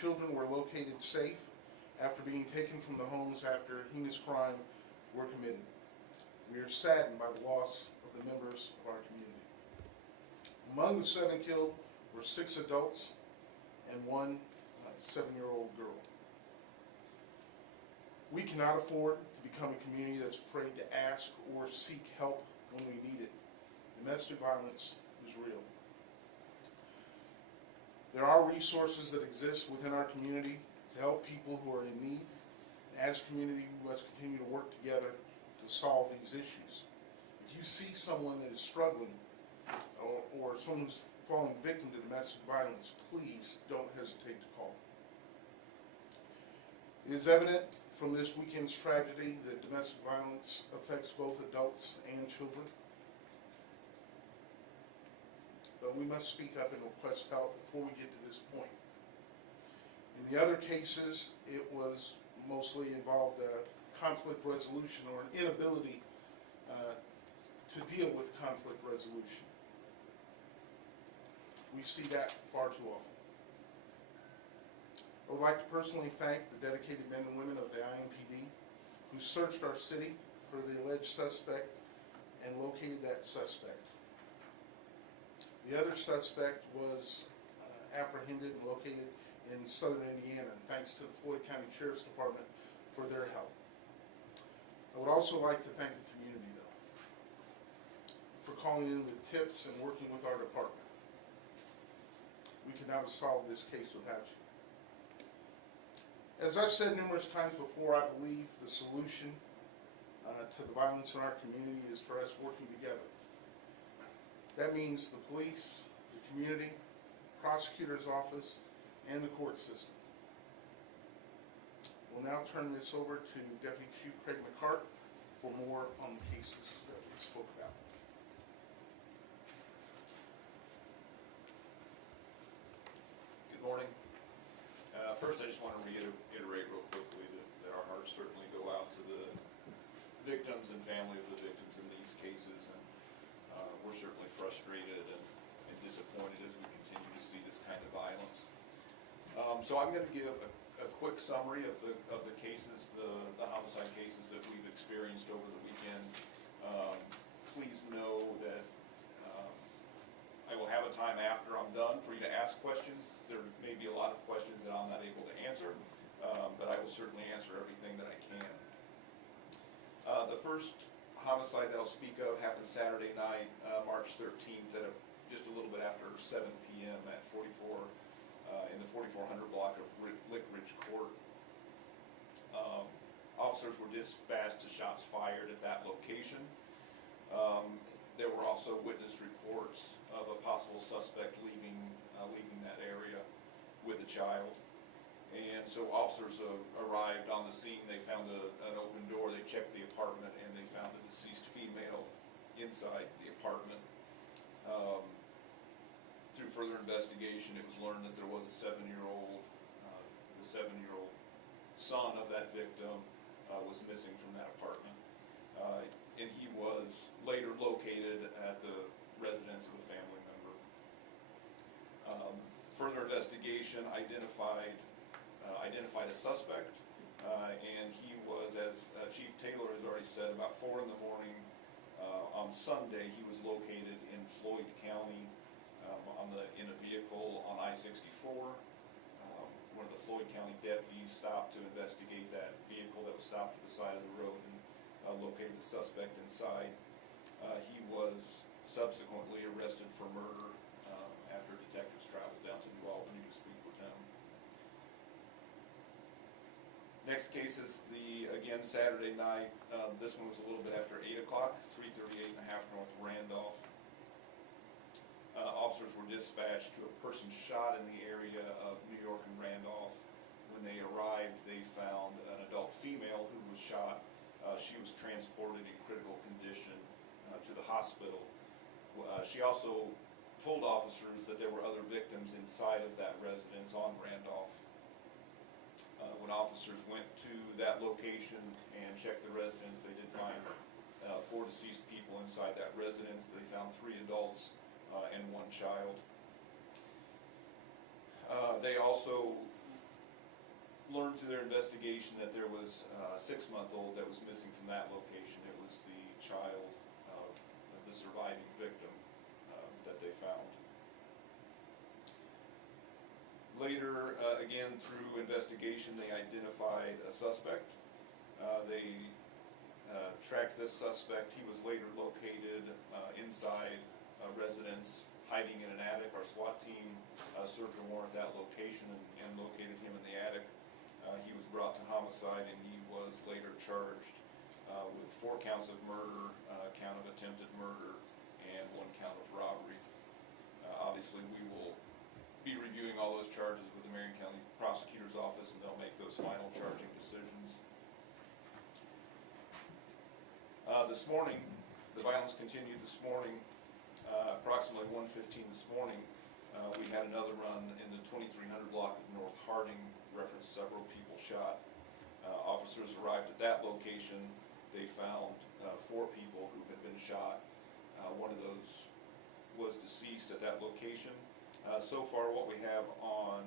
children were located safe after being taken from the homes after heinous crime were committed. We are saddened by the loss of the members of our community. Among the 7 killed were 6 adults and 1 7-year-old girl. We cannot afford to become a community that's afraid to ask or seek help when we need it. Domestic violence is real. There are resources that exist within our community to help people who are in need. As a community, we must continue to work together to solve these issues. If you see someone that is struggling or someone who's falling victim to domestic violence, please don't hesitate to call. It is evident from this weekend's tragedy that domestic violence affects both adults and children. But we must speak up and request help before we get to this point. In the other cases, it was mostly involved conflict resolution or an inability to deal with conflict resolution. We see that far too often. I would like to personally thank the dedicated men and women of the IMPD who searched our city for the alleged suspect and located that suspect. The other suspect was apprehended and located in southern Indiana, and thanks to the Floyd County Sheriff's Department for their help. I would also like to thank the community, though, for calling in with tips and working with our department. We could not have solved this case without you. As I've said numerous times before, I believe the solution to the violence in our community is for us working together. That means the police, the community, prosecutor's office, and the court system. We'll now turn this over to Deputy Chief Craig McCart for more on the cases that we spoke about. Good morning. First, I just want to reiterate real quickly that our hearts certainly go out to the victims and family of the victims in these cases, and we're certainly frustrated and disappointed as we continue to see this kind of violence. So I'm going to give a quick summary of the cases, the homicide cases that we've experienced over the weekend. Please know that I will have a time after I'm done for you to ask questions. There may be a lot of questions that I'm not able to answer, but I will certainly answer everything that I can. The first homicide that I'll speak of happened Saturday night, March 13th, at just a little bit after 7 p.m. at 44 in the 4400 block of Lick Ridge Court. Officers were dispatched to shots fired at that location. There were also witness reports of a possible suspect leaving that area with a child. And so officers arrived on the scene. They found an open door. They checked the apartment, and they found a deceased female inside the apartment. Through further investigation, it was learned that there was a 7-year-old, the 7-year-old son of that victim was missing from that apartment. And he was later located at the residence of a family member. Further investigation identified a suspect, and he was, as Chief Taylor has already said, about 4 in the morning on Sunday. He was located in Floyd County in a vehicle on I-64. One of the Floyd County deputies stopped to investigate that vehicle that was stopped at the side of the road and located the suspect inside. He was subsequently arrested for murder after detectives traveled down to New Albany to speak with him. Next case is again Saturday night. This one was a little bit after 8 o'clock, 338 and a half North Randolph. Officers were dispatched to a person shot in the area of New York and Randolph. When they arrived, they found an adult female who was shot. She was transported in critical condition to the hospital. She also told officers that there were other victims inside of that residence on Randolph. When officers went to that location and checked the residence, they did find 4 deceased people inside that residence. They found 3 adults and 1 child. They also investigation that there was a 6-month-old that was missing from that location. It was the child of the surviving victim that they found. Later, again, through investigation, they identified a suspect. They tracked this suspect. He was later located inside a residence, hiding in an attic. Our SWAT team searched a warrant at that location and located him in the attic. He was brought to homicide, and he was later charged with 4 counts of murder, count of attempted murder, and 1 count of robbery. Obviously, we will be reviewing all those charges with the Marion County Prosecutor's Office, and they'll make those final charging decisions. This morning, the violence continued this morning. Approximately 1:15 this morning, we had another run in the 2300 block of North Harding, referenced several people shot. Officers arrived at that location. They found 4 people who had been shot. One of those was deceased at that location. So far, what we have on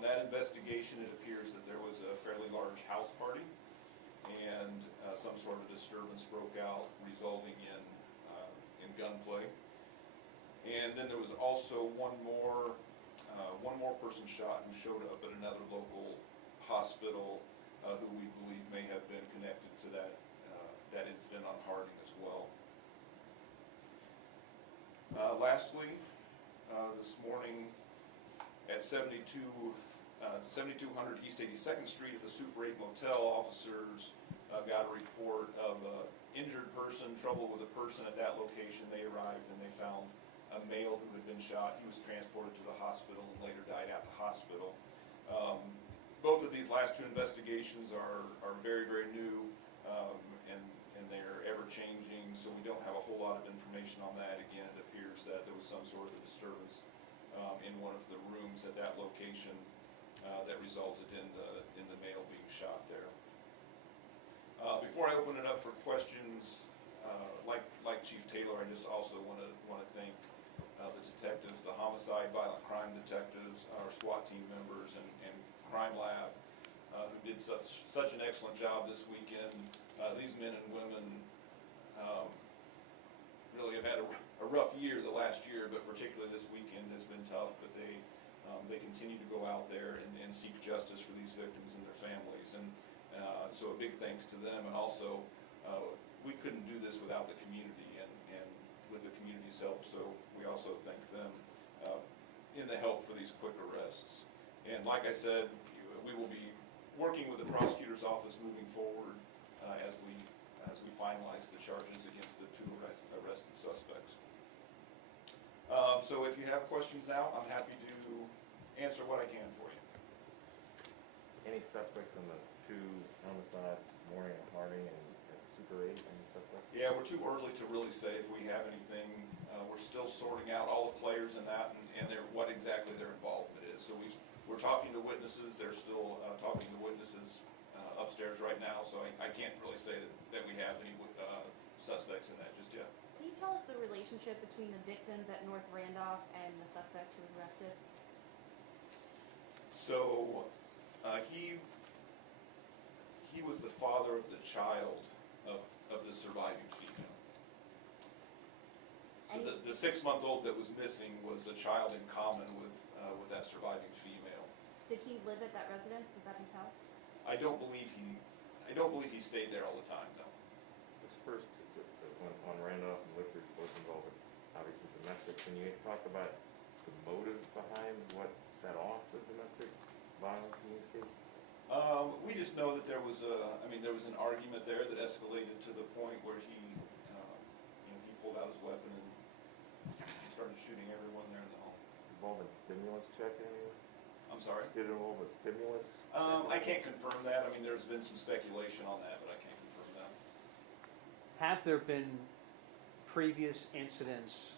that investigation, it appears that there was a fairly large house party, and some sort of disturbance broke out, resulting in gunplay. And then there was also one more person shot who showed up at another local hospital, who we believe may have been connected to that incident on Harding as well. Lastly, this morning at 7200 East 82nd Street at the Super 8 Motel, officers got a report of an injured person, trouble with a person at that location. They arrived and they found a male who had been shot. He was transported to the hospital and later died at the hospital. Both of these last 2 investigations are very, very new, and they're ever-changing, so we don't have a whole lot of information on that. Again, it appears that there was some sort of disturbance in one of the rooms at that location that resulted in the male being shot there. Before I open it up for questions, like Chief Taylor, I just also want to thank the detectives, the homicide, violent crime detectives, our SWAT team members, and crime lab, who did such an excellent job this weekend. These men and women really have had a rough year the last year, but particularly this weekend has been tough. But they continue to go out there and seek justice for these victims and their families. And so a big thanks to them. And also, we couldn't do this without the community and with the community's help. So we also thank them in the help for these quick arrests. And like I said, we will be working with the prosecutor's office moving forward as we finalize the charges against the 2 arrested suspects. So if you have questions now, I'm happy to answer what I can for you. Any suspects in the 2 homicides this morning at Harding and at Super 8? Any suspects? Yeah, we're too early to really say if we have anything. We're still sorting out all the players in that and what exactly their involvement is. So we're talking to witnesses. They're still talking to witnesses upstairs right now. So I can't really say that we have any suspects in that just yet. Can you tell us the relationship between the victims at North Randolph and the suspect who was arrested? So he was the father of the child of the surviving female. So the 6-month-old that was missing was a child in common with that surviving female. Did he live at that residence? Was that his house? I don't believe he stayed there all the time, no. This first, when Randolph and Lickridge both involved with obviously domestic, can you talk about the motives behind what set off the domestic violence in these cases? We just know that there was an argument there that escalated to the point where he pulled out his weapon and started shooting everyone there in the home. Involving stimulus check anyway? I'm sorry? Did it involve a stimulus? I can't confirm that. I mean, there's been some speculation on that, but I can't confirm that. Have there been previous incidents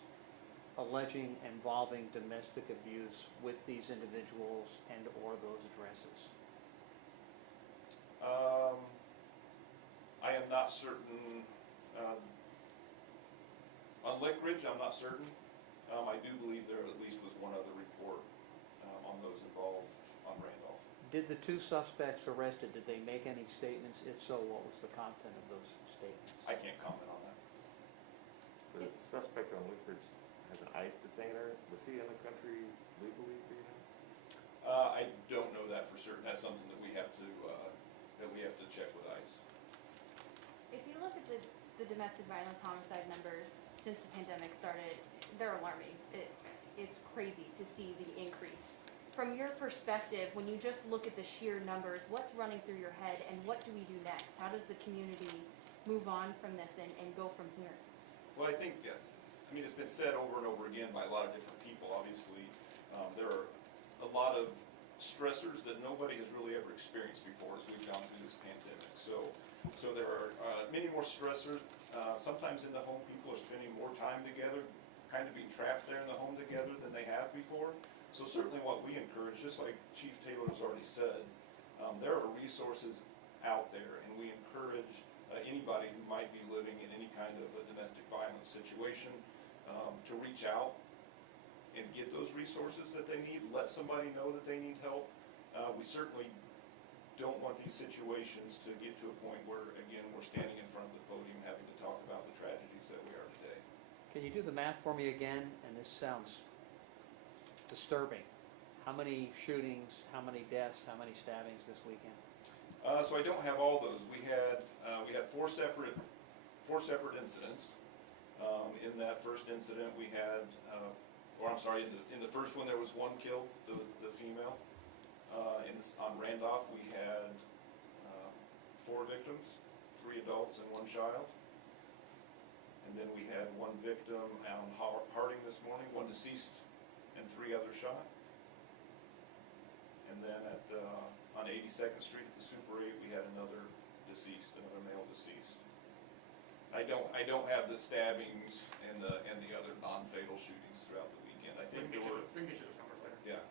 alleging involving domestic abuse with these individuals and or those addresses? I am not certain. On Lickridge, I'm not certain. I do believe there at least was one other report on those involved on Randolph. Did the two suspects arrested, did they make any statements? If so, what was the content of those statements? I can't comment on that. The suspect on Lickford has an ICE detainer. Was he in the country legally, do you know? I don't know that for certain. That's something that we have to check with ICE. If you look at the domestic violence homicide numbers since the pandemic started, they're alarming. It's crazy to see the increase. From your perspective, when you just look at the sheer numbers, what's running through your head and what do we do next? How does the community move on from this and go from here? Well, I think, it's been said over and over again by a lot of different people, obviously. There are a lot of stressors that nobody has really ever experienced before as we've gone through this pandemic. So there are many more stressors. Sometimes in the home, people are spending more time together, kind of being trapped there in the home together than they have before. So certainly what we encourage, just like Chief Taylor has already said, there are resources out there, and we encourage anybody who might be living in any kind of a domestic violence situation to reach out and get those resources that they need, let somebody know that they need help. We certainly don't want these situations to get to a point where, again, we're standing in front of the podium having to talk about the tragedies that we are today. Can you do the math for me again? And this sounds disturbing. How many shootings, how many deaths, how many stabbings this weekend? So I don't have all those. We had four separate incidents. In that first incident, we had, in the first one there was one killed, the female. On Randolph, we had 4 victims, 3 adults and 1 child. And then we had 1 victim on Harding this morning, 1 deceased and 3 others shot. And then on 82nd Street at the Super 8, we had another male deceased. I don't have the stabbings and the other non-fatal shootings throughout the weekend. I think there were. We can get you those numbers later. Yeah.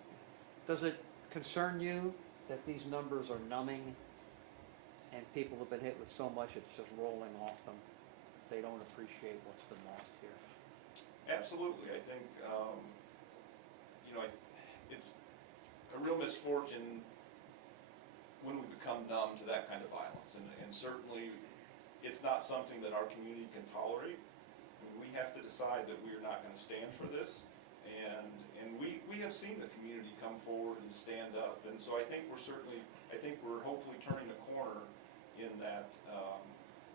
Does it concern you that these numbers are numbing and people have been hit with so much it's just rolling off them? They don't appreciate what's been lost here. Absolutely. I think, it's a real misfortune when we become numb to that kind of violence. And certainly, it's not something that our community can tolerate. I mean, we have to decide that we are not going to stand for this. And we have seen the community come forward and stand up. And so I think we're hopefully turning a corner in that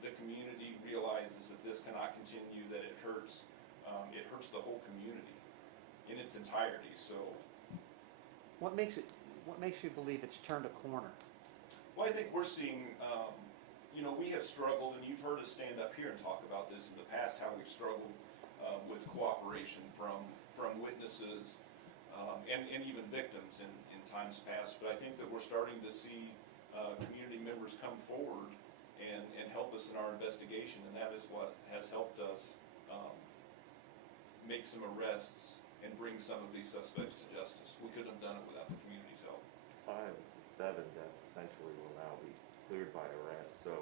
the community realizes that this cannot continue, that it hurts the whole community in its entirety. So What makes you believe it's turned a corner? well, I think we're seeing, we have struggled, and you've heard us stand up here and talk about this in the past, how we've struggled with cooperation from witnesses and even victims in times past. But I think that we're starting to see community members come forward and help us in our investigation, and that is what has helped us make some arrests and bring some of these suspects to justice. We couldn't have done it without the community's help. 5 of the 7 deaths essentially will now be cleared by arrest. So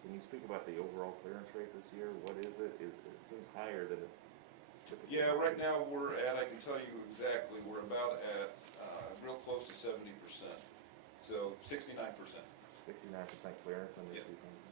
can you speak about the overall clearance rate this year? What is it? It seems higher than it typically Yeah, right is. now we're at, I can tell you exactly, we're about at real close to 70%. So 69%. 69% clearance on these Yes. things?